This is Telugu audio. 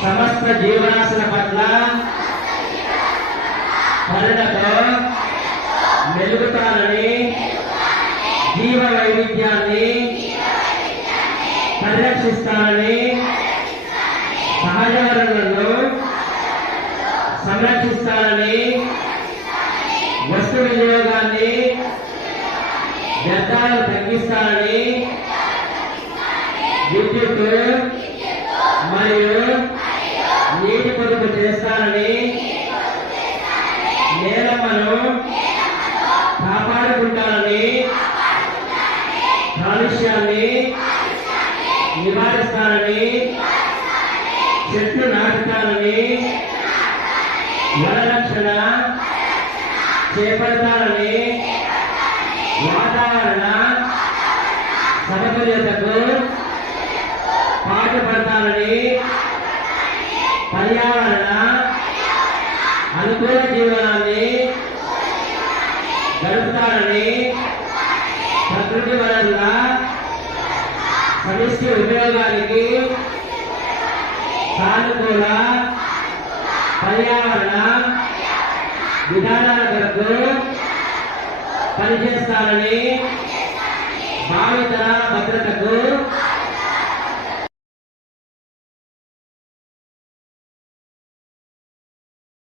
సమస్త జీవరాశుల పట్ల కరుణతో మెలుగుతానని జీవ వైవిధ్యాన్ని పరిరక్షిస్తానని సహజ వనరులను సంరక్షిస్తానని వస్తు వినియోగాన్ని వ్యర్థాలను తగ్గిస్తానని విద్యుత్ మరియు నీటి పొదుపు చేస్తానని నేలమ్మను కాపాడుకుంటానని కాలుష్యాన్ని నివారిస్తానని చెట్లు నాటుతానని వనరక్షణ చేపడతానని వాతావరణ సమతుల్యతకు పాటుపడతానని పర్యావరణ అనుకూల జీవనాన్ని గడుపుతానని ప్రకృతి వనరుల సమిష్టి ఉపయోగానికి సానుకూల పర్యావరణ విధానాల కొరకు పనిచేస్తానని భావితర